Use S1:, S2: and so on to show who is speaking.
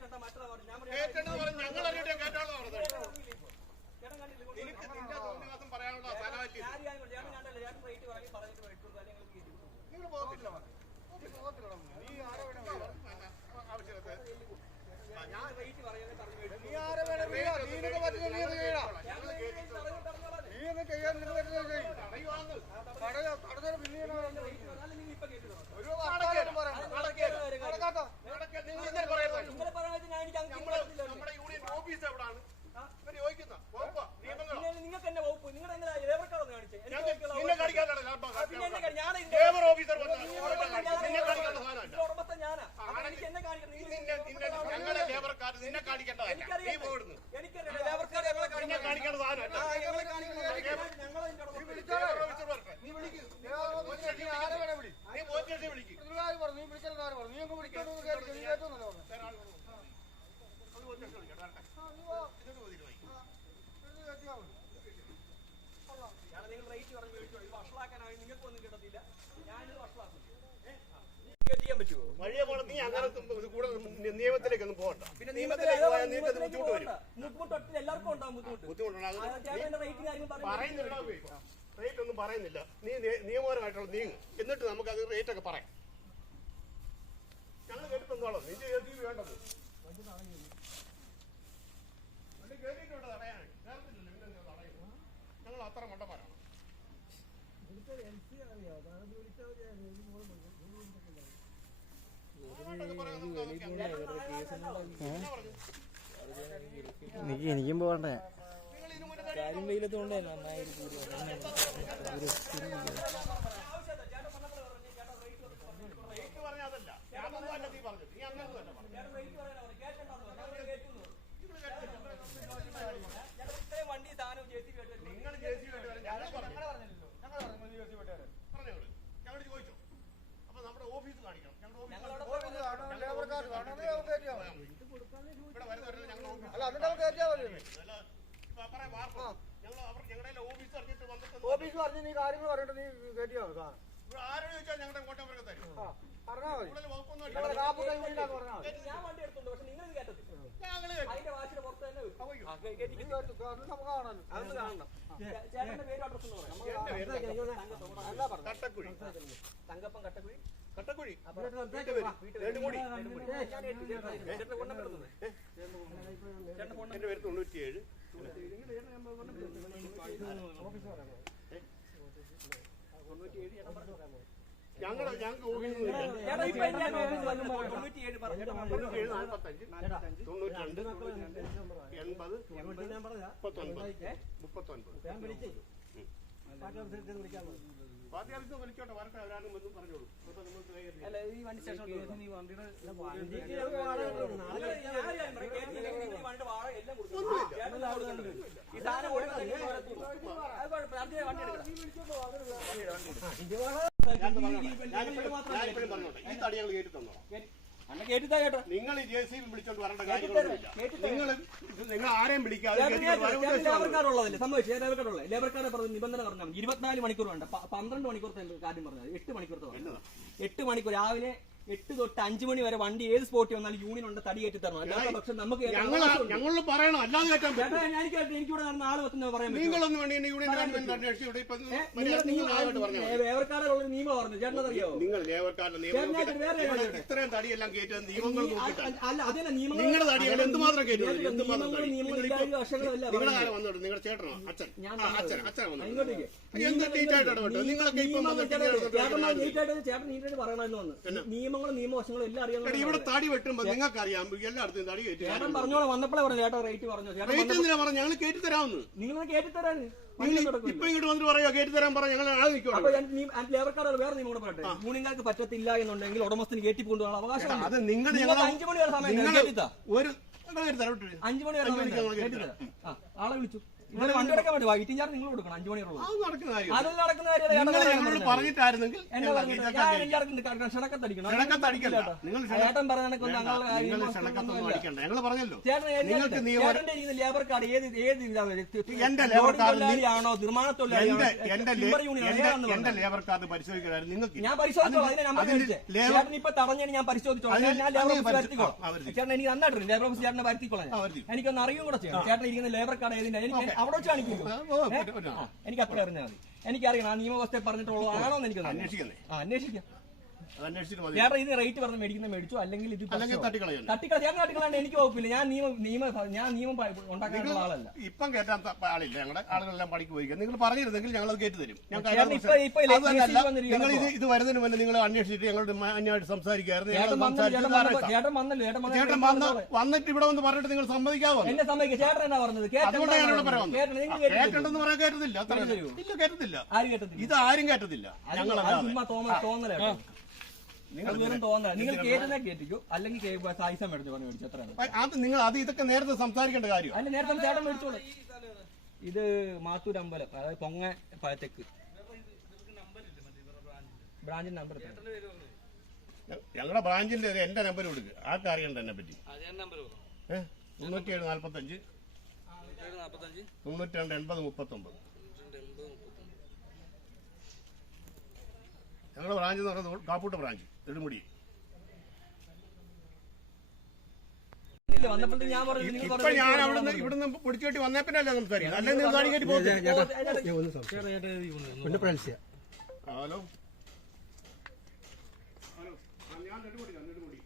S1: മറ്റുള്ള പറഞ്ഞു
S2: ഞങ്ങൾ അറിയട്ടെ കേട്ടാളോ നിനക്ക് നിന്റെ തോന്നിവാസം പറയാനുള്ള സ്ഥലമല്ലേ നിങ്ങൾ പോകത്തില്ല നീ ആവശ്യത്തെ
S1: ഞാൻ റേറ്റ് പറയുന്നത് പറഞ്ഞു.
S3: നീ ആരെ വേണം നീ നീനൊക്കെ പറ്റുന്ന നീ
S1: പറഞ്ഞിട്ട്
S3: നീ ഒന്നും ചെയ്യാൻ നിങ്ങൾ പറ്റുന്നത് ചെയ്യ്.
S2: അറിയുവാന്ന്
S3: കട- കടന്നേരം പിന്നെ ഇങ്ങനെ വരണം.
S1: റേറ്റ് പറഞ്ഞാലും നിങ്ങൾ ഇപ്പൊ കയറ്റി തരണം.
S3: ഒരു വർത്തമാനം പറയണ്ട.
S1: അത് നടക്കേണ്ട കാര്യം.
S3: നടക്കാത്ത.
S2: നിങ്ങളൊക്കെ നിങ്ങൾ ഇങ്ങനെ പറയുന്നത്
S1: നിങ്ങളെ പറയുന്നത് ഞാൻ എനിക്ക് അങ്ങ്
S2: നമ്മൾ
S1: പറ്റില്ല.
S2: നമ്മുടെ യൂണിയൻ ഓഫീസ് എവിടാണ് ഇവർ ചോദിക്കുന്ന വകുപ്പാ നിയമങ്ങളോ
S1: പിന്നെ നിങ്ങൾക്ക് എന്നെ വകുപ്പ് നിങ്ങൾ എങ്ങനെ ലേബർക്കാണെന്ന് കാണിച്ചേ എനിക്ക്
S2: ഞങ്ങൾക്ക്
S1: വകുപ്പുള്ള
S2: നിന്നെ കാണിക്കാനാണ്
S1: ആ, പിന്നെ എന്നെ കാണിക്കാം. ഞാൻ ഇതിന്റെ-
S2: ലേബർ ഓഫീസർ വന്ന്
S1: നിങ്ങളെ കാണിക്കാൻ-
S2: നിന്നെ കാണിക്കേണ്ട സാധനമല്ല
S1: ഇതിന്റെ ഉടമസ്ഥൻ ഞാനാ അപ്പൊ എനിക്ക് എന്നെ കാണിക്കണം നിങ്ങൾ
S2: നിന്നെ നിന്നെ ഞങ്ങളെ ലേബർക്കാർ നിന്നെ കാണിക്കേണ്ടതല്ല നീ
S1: എനിക്കറിയാം
S2: പോടുന്നു
S1: എനിക്കറിയാം ലേബർക്കാരെ ഞങ്ങളെ
S2: നിന്നെ
S1: കാണിക്കണം
S2: കാണിക്കേണ്ട സാധനമല്ല
S1: ആ, ഞങ്ങളെ കാണിക്കണം ഞങ്ങളെ ഇതിന്റെ ഉടമസ്ഥൻ
S2: ലേബർ ഓഫീസർ വരട്ടെ
S3: നീ വിളിക്ക്. നീ ആരെ വേണം വിളി.
S2: നീ പോലീസ് സ്റ്റേഷനിൽ വിളിക്കും
S3: ഇതിലുള്ള ആര് പറഞ്ഞു? നീ വിളിക്കലെന്ന് ആര് പറഞ്ഞു? നീ അങ്ങ് വിളിക്കണമെന്ന് വിചാരിച്ചു. നീ കേട്ടോന്നല്ലേ പറഞ്ഞത്?
S2: അത് പോലീസ് സ്റ്റേഷനിൽ വിളിക്കാം വരട്ടെ
S3: ആ, നീ വാ.
S2: ഇതിന്റെ പോലീസ് വായിക്കും
S3: ഇത് കേട്ടിയാ മതി.
S1: ഞാൻ നിങ്ങൾ റേറ്റ് പറഞ്ഞ് മേടിച്ചോ ഇത് വഷളാക്കാനായി നിങ്ങൾക്ക് ഒന്നും കിട്ടത്തില്ല. ഞാനിത് വഷളാക്കും. ഏ? ആ. ചെയ്യാൻ പറ്റുമോ
S2: വഴിയെ പോണം നീ അങ്ങനെ നിയമത്തിലേക്ക് ഒന്നും പോകണ്ട.
S1: പിന്നെ
S2: നിയമത്തിലേക്ക് പോയാൽ നിനക്ക് അത്
S1: നിയമത്തിലേക്ക്
S2: ബുദ്ധിമുട്ട് വരും.
S1: ബുദ്ധിമുട്ട് എല്ലാവർക്കും ഉണ്ടാവും ബുദ്ധിമുട്ട്.
S2: ബുദ്ധിമുട്ടുണ്ട്.
S1: റേറ്റ്
S2: പറയുന്നില്ല. ഒന്നും പറയുന്നില്ല. നീ നേ- നിയമപരമായിട്ടുള്ള നീങ്ങ് എന്നിട്ട് നമുക്ക് അത് റേറ്റ് ഒക്കെ പറയാം. ഞങ്ങൾ കേട്ടിട്ടുണ്ടോ നിന്റെ എഴുതി വേണ്ടത്. തടയാൻ. പിന്നെ തടയുന്നത്? ഞങ്ങൾ അത്ര പറഞ്ഞു?
S4: എനിക്ക് എനിക്കും പോകണ്ടേ? കാര്യം വെയിലത്തോണ്ടേ നന്നായി
S2: റേറ്റ് പറഞ്ഞാൽ അതല്ല ഞാനൊന്നും അല്ല നീ പറഞ്ഞത് നീ അങ്ങനെ തന്നെ പറഞ്ഞു
S1: ചേട്ടൻ റേറ്റ് പറയാനാ പറഞ്ഞത്. കേൾക്കണ്ടാന്ന് പറഞ്ഞു. ഞങ്ങൾ കേൾക്കുന്നു. ഞങ്ങൾ ഇത്രയും വണ്ടി സാധനം ജെ സി ബി ആയിട്ട് വരുമ്പോൾ
S2: നിങ്ങൾ ജെ സി വേണ്ടി വരാൻ ഞങ്ങൾ പറഞ്ഞു
S3: ഞങ്ങൾ പറഞ്ഞില്ലല്ലോ. ഞങ്ങൾ പറഞ്ഞു, മതി കേസ് വിട്ടേരെ.
S2: പറഞ്ഞോളൂ ഞങ്ങൾ ചോദിച്ചു അപ്പൊ നമ്മുടെ ഓഫീസ് കാണിക്കണം ഞങ്ങളുടെ ഓഫീസ്
S1: ഞങ്ങളവിടെ
S3: ഓഫീസ് കാണണം, ലേബർക്കാർ കാണണം. അത് നമുക്ക് കയറ്റിയാ മതി.
S2: ഇവിടെ വരുന്നവരെ ഞങ്ങളുടെ ഓഫീസ്
S3: അല്ല, അതിന്റെ നമുക്ക് കയറ്റിയാ മതി.
S2: അല്ല ഇപ്പൊ പറയാം വാർത്ത ഞങ്ങൾ അവർ ഞങ്ങളുടെ ഓഫീസ്
S3: പറഞ്ഞ് നീ കാര്യങ്ങൾ പറഞ്ഞിട്ട് നീ കയറ്റിയാ സാധനം.
S2: ഇവിടെ ചോദിച്ചാൽ ഞങ്ങളുടെ കോട്ടയം അവർക്ക്
S3: ആ, പറഞ്ഞാ മതി.
S2: കൂടുതൽ വകുപ്പൊന്നും ഇല്ല
S3: നിങ്ങളെ കാപ്പുകൈ കൊണ്ടില്ലാന്ന് പറഞ്ഞാ മതി.
S1: ഞാൻ വണ്ടി എടുത്തുണ്ട് പക്ഷെ നിങ്ങൾ ഇത് കേട്ടത്തില്ല
S2: ഞങ്ങൾ
S1: അതിന്റെ വാശിയുടെ പുറത്ത് ആ, കേ-
S3: നീ
S1: കേട്ടിട്ട്
S3: കേട്ടു. അത് നമുക്ക് കാണാമല്ലോ.
S1: അതൊന്ന് കാണണം ചേട്ടന്റെ പേര് അഡ്രസ് ഒന്ന് പറയാം തങ്കപ്പം
S3: അല്ല പറഞ്ഞു.
S2: കട്ടക്കുഴി
S1: കട്ടക്കുഴി വീട്ടുപേര്
S2: നെടുമുടി
S1: ഞാൻ
S2: എന്റെ പേര് തൊണ്ണൂറ്റിയേഴ്. ഞങ്ങൾ ഞങ്ങൾക്ക് തൊണ്ണൂറ്റിരണ്ട് എൺപത് മുപ്പത്തൊൻപത്. മുപ്പത്തൊൻപത് പാർട്ടി ഓഫീസിൽ വിളിച്ചോട്ടെ വരട്ടെ അവരാരും വന്നും പറഞ്ഞോളൂ ഇപ്പൊ നമുക്ക് കൈകാര്യം
S1: അല്ല ഈ വണ്ടി ഈ സാധനം അത് വണ്ടി എടുക്കണം
S2: ഞാനിപ്പോഴും പറഞ്ഞോട്ടെ ഈ തടി ഞങ്ങൾ കേട്ടി തന്നോളാം
S1: അല്ല കേട്ടിട്ടാ ചേട്ടാ
S2: നിങ്ങൾ ജെ സി ബി വിളിച്ചോണ്ട് വരേണ്ട കാര്യങ്ങളൊന്നുമില്ല നിങ്ങൾ നിങ്ങൾ ആരെയും വിളിക്കാതെ
S1: സംഭവിച്ചു പറഞ്ഞ നിബന്ധന പറഞ്ഞാൽ ഇരുപത്തിനാല് മണിക്കൂർ വേണ്ട. പന്ത്രണ്ട് മണിക്കൂർ കാര്യം പറഞ്ഞത് എട്ട്
S2: മണിക്കൂർ?
S1: എട്ട് മണിക്കൂർ രാവിലെ എട്ട് തൊട്ട് അഞ്ചു മണി വരെ വണ്ടി ഏത് സ്പോട്ടിൽ വന്നാലും യൂണിയൻ ഉണ്ട് തടി കയറ്റി തരണം. അല്ലാത്ത പക്ഷെ നമുക്ക്
S2: ഞങ്ങൾ പറയണം അല്ലാതെ കയറ്റാൻ
S1: ചേട്ടാ ഞാൻ എനിക്കിവിടെ നടന്ന ആൾ പറ്റുന്ന പറയാൻ ലേബർക്കാരുടെ നിയമം പറഞ്ഞു ചേട്ടൻ അറിയാവോ?
S2: നിങ്ങൾ നിയമം ഇത്രയും തടിയെല്ലാം നിയമങ്ങൾ
S1: അല്ല അതല്ല നിയമങ്ങൾ
S2: നിങ്ങളുടെ തടികൾ എന്തുമാത്രം എന്തുമാത്രം
S1: വർഷങ്ങളല്ല
S2: ചേട്ടനോ? അച്ഛൻ? അച്ഛൻ അച്ഛൻ വന്നു എന്ത് ടീച്ചായിട്ട് ഇടപെട്ടു? നിങ്ങളൊക്കെ ഇപ്പം വന്നിട്ട്
S1: ചേട്ടൻ നീറ്റായിട്ട് ചേട്ടൻ നീറ്റായിട്ട് പറയണമെന്ന് വന്നു. നിയമങ്ങളും നിയമവശങ്ങളും എല്ലാം
S2: അറിയാം ഇവിടെ താടി വെട്ടുമ്പോ നിങ്ങൾക്കറിയാം എല്ലായിടത്തും താടി കയറ്റി.
S1: ചേട്ടൻ പറഞ്ഞോളെ വന്നപ്പോഴേ പറഞ്ഞു ചേട്ടാ റേറ്റ് പറഞ്ഞു?
S2: റേറ്റ് എന്തിനാ പറഞ്ഞു? ഞങ്ങൾ കയറ്റി തരാമെന്ന്
S1: നിങ്ങൾ കേട്ടി തരാൻ
S2: ഇപ്പൊ ഇങ്ങോട്ട് വന്നിട്ട് പറയോ? കയറ്റി തരാൻ പറ ഞങ്ങൾ ആളെ
S1: അപ്പൊ ലേബർക്കാരുടെ വേറെ നിയമം കൂടെ പറയട്ടെ. യൂണിയൻകാർക്ക് പറ്റത്തില്ല എന്നുണ്ടെങ്കിൽ ഉടമസ്ഥന് കയറ്റി കൊണ്ടുപോകാൻ അവകാശം
S2: അത് നിങ്ങൾ
S1: നിങ്ങൾക്ക് അഞ്ചു മണി വരെ സമയം
S2: ഒരു കയറ്റി
S1: അഞ്ചു മണി വരെ ആളെ വിളിച്ചു. ഇവിടെ വണ്ടി എടുക്കാൻ വേണ്ടി വൈറ്റിംഗ് ചാർജ് നിങ്ങൾ കൊടുക്കണം അഞ്ചു മണിയുള്ളത്
S2: അത് നടക്കുന്ന കാര്യം
S1: നടക്കുന്ന
S2: നിങ്ങൾ ഞങ്ങളോട്. പറഞ്ഞിട്ടായിരുന്നെങ്കിൽ ഞങ്ങൾ
S1: ക്ഷണക്കത്തടിക്കണം
S2: നിങ്ങൾ
S1: ചേട്ടൻ പറഞ്ഞ
S2: നിങ്ങൾ
S1: കാര്യങ്ങൾ
S2: ക്ഷണക്കത്തൊന്നും
S1: ഒന്നുമില്ല.
S2: അടിക്കണ്ട. ഞങ്ങൾ പറഞ്ഞല്ലോ. നിങ്ങൾക്ക് നിയമം
S1: ലേബർ കാർഡ് ഏത് ഏത്
S2: എന്റെ ലേബർ കാർഡ്
S1: നിർമ്മാണ തൊഴിലാളിയാണോ
S2: എന്റെ. ലേബർ കാർഡ് പരിശോധിക്കാനായിരുന്നു നിങ്ങൾക്ക്
S1: ഞാൻ പരിശോധിച്ചോളാം. ഇപ്പൊ ഞാൻ പരിശോധിച്ചോളാം. ഞാൻ ലേബർ വരുത്തിക്കോളാം. ചേട്ടൻ എനിക്ക് നന്നായിട്ടുണ്ട്. ലേബർ ഓഫീസ് ചേട്ടനെ വരുത്തിക്കോളാം എനിക്കൊന്ന് അറിയും കൂടെ ചേട്ടൻ ഇരിക്കുന്ന ലേബർ കാർഡ് ഏതിന്റെ എനിക്ക് അവിടെ വെച്ച് കാണിക്കുമല്ലോ എനിക്ക് അത്ര അറിഞ്ഞാൽ മതി. എനിക്കറിയണം ആ നിയമവ്യവസ്ഥയെ പറഞ്ഞിട്ടുള്ളതാണോ എന്ന് എനിക്ക്
S2: അന്വേഷിക്കുന്നേ
S1: ആ അന്വേഷിക്കാം. ചേട്ടൻ ഇത് റേറ്റ് പറഞ്ഞ് മേടിക്കുന്ന മേടിച്ചു അല്ലെങ്കിൽ ഇത്
S2: അല്ലെങ്കിൽ തട്ടിക്കളയണ്ട
S1: തട്ടിക്കള ചേട്ടൻ തട്ടിക്കളാണ്ട് എനിക്ക് വകുപ്പില്ല ഞാൻ നിയമം നിയമ ഞാൻ നിയമം ഉണ്ടാക്കാനുള്ള ആളല്ല.
S2: ഇപ്പം കേട്ടാൻ ആളില്ല. ഞങ്ങളുടെ ആളുകളെല്ലാം പണിക്ക് പോയി നിങ്ങൾ പറഞ്ഞിരുന്നെങ്കിൽ ഞങ്ങൾ അത് കേട്ട് തരും നിങ്ങൾ ഇത് ഇത് വരുന്നതിന് മുന്നേ നിങ്ങൾ അന്വേഷിച്ചിട്ട് ഞങ്ങളോട് മാന്യമായിട്ട് സംസാരിക്കായിരുന്നു ഞങ്ങൾ
S1: ചേട്ടൻ
S2: വന്ന് വന്നിട്ട് ഇവിടെ വന്ന് പറഞ്ഞിട്ട് നിങ്ങൾ സമ്മതിക്കാവോ?
S1: എന്നെ സമ്മതിക്കുക ചേട്ടൻ എന്നാ പറഞ്ഞത്? കേട്ടൻ
S2: അതുകൊണ്ട് ഞാൻ ഇവിടെ പറയാം
S1: കേട്ടൻ നിങ്ങൾ കേട്ടില്ലേ?
S2: കേട്ടിട്ടുണ്ടെന്ന് പറയാൻ കേട്ടതില്ല ഇല്ല ഇത് ആരും
S1: ചുമ്മാ തോന്നൽ തോന്നലാ നിങ്ങൾ കേട്ടുന്നേ കേട്ടിക്കോ. അല്ലെങ്കിൽ സായിസം മേടിച്ചു പറഞ്ഞു മേടിച്ചു. എത്രയാണ്
S2: അത് നിങ്ങൾ അത് ഇതൊക്കെ നേരത്തെ സംസാരിക്കേണ്ട കാര്യം.
S1: അതിന്റെ നേരത്തെ ചേട്ടൻ മേടിച്ചോളൂ. ഇത് മാത്തൂർ അമ്പലം അതായത് പൊങ്ങ പഴത്തേക്ക്. തെക്ക് ബ്രാഞ്ചിന്റെ നമ്പർ
S2: ഞങ്ങളുടെ ബ്രാഞ്ചിന്റെ എന്റെ നമ്പർ കൊടുക്കുക ആ അറിയണ്ട എന്നെ പറ്റി? തൊണ്ണൂറ്റിയേഴ് നാല്പത്തഞ്ച്. തൊണ്ണൂറ്റി രണ്ട് എൺപത് മുപ്പത്തൊമ്പത്. ഞങ്ങളുടെ ബ്രാഞ്ച് എന്ന് പറയുന്നത് കാപ്പൂട്ട് ബ്രാഞ്ച്. നെടുമുടി. ഇപ്പൊ ഞാൻ അവിടുന്ന് ഇവിടുന്ന് പൊടിച്ചേട്ടി വന്നേ പിന്നെ അല്ലേ സംസാരിക്കുന്നത് അല്ലെങ്കിൽ നിങ്ങൾ കയറ്റി പോകത്തില്ല? ഹലോ. ഹലോ. ഞാൻ നെടുമുടി നെടുമുടി.